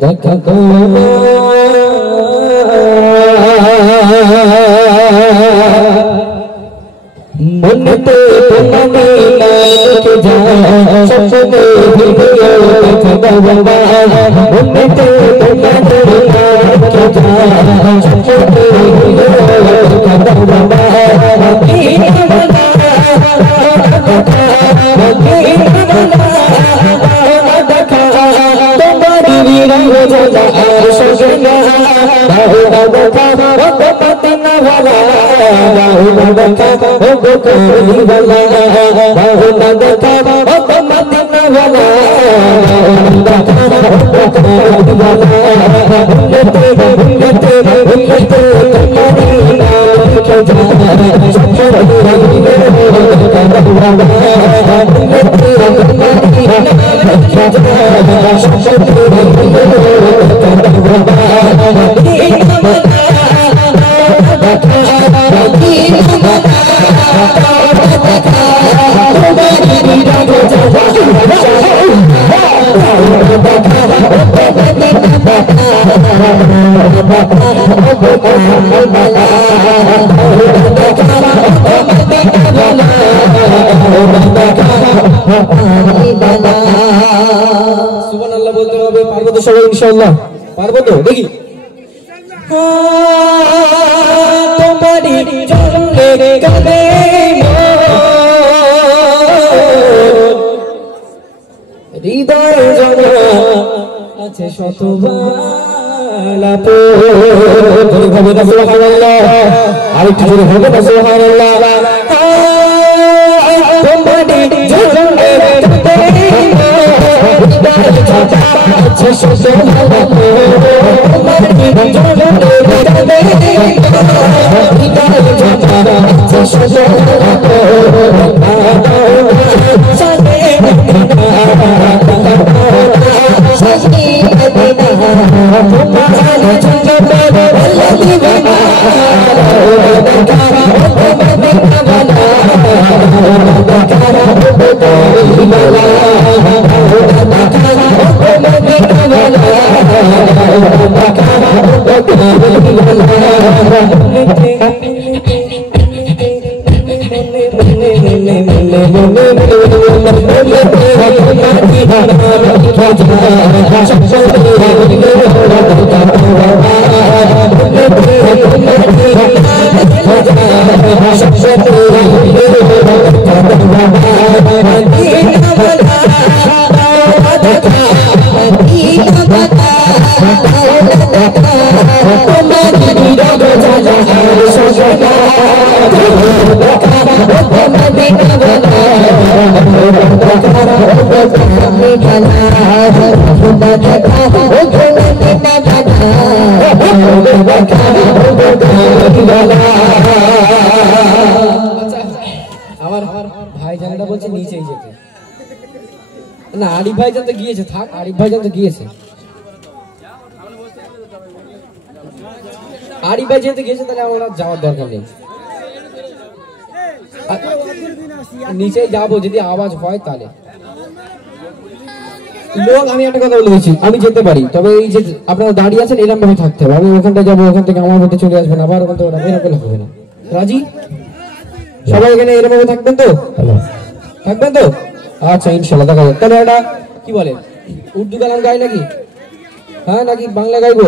দেখা মনতে তুমি লাইকে যা সপনে ভিডিও দেখা বাবা মনতে তুমি লাইকে যা সপনে ভিডিও দেখা বাবা সুবহানাল্লাহ বলতে হবে। পারবো তো সবাই ইনশাআল্লাহ? পারবো তো? দেখি তোমারি চলে গেলে হৃদয় জানা আছে শতবালা তো জোরে হবে না সুবহানাল্লাহ? আরেকটু জোরে হবে না সুবহানাল্লাহ? তোমারি চলে গেলে আছে শতবালা তো তোমারি চলে গেলে হৃদয় জানা আছে শতবালা তো ভাইজানরা বলছে নিচেই যেতে না। আরিফ ভাইজান তো গিয়েছে, থাক। আরিফ ভাইজান তো গিয়েছে, আরিফ ভাই যেহেতু গিয়েছে তাহলে আমরা যাওয়ার দরকার নেই। নিচে যাবো যদি আওয়াজ হয় তাহলে। লোক আমি একটা কথা বলেছি, আমি যেতে পারি, তবে এই যে আপনারা দাঁড়িয়ে আছেন এরকম ভাবে থাকতে হবে। আমি ওখানটা যাবো, ওখান থেকে আমার মধ্যে চলে আসবেন, আবার ওখান থেকে এরকম হবে না। রাজি সবাই? এখানে এরকম ভাবে থাকবেন তো? থাকবেন তো? আচ্ছা ইনশাল্লাহ দেখা যাক। তাহলে একটা কি বলে উর্দু গান গাই নাকি? হ্যাঁ নাকি বাংলা গাইবো?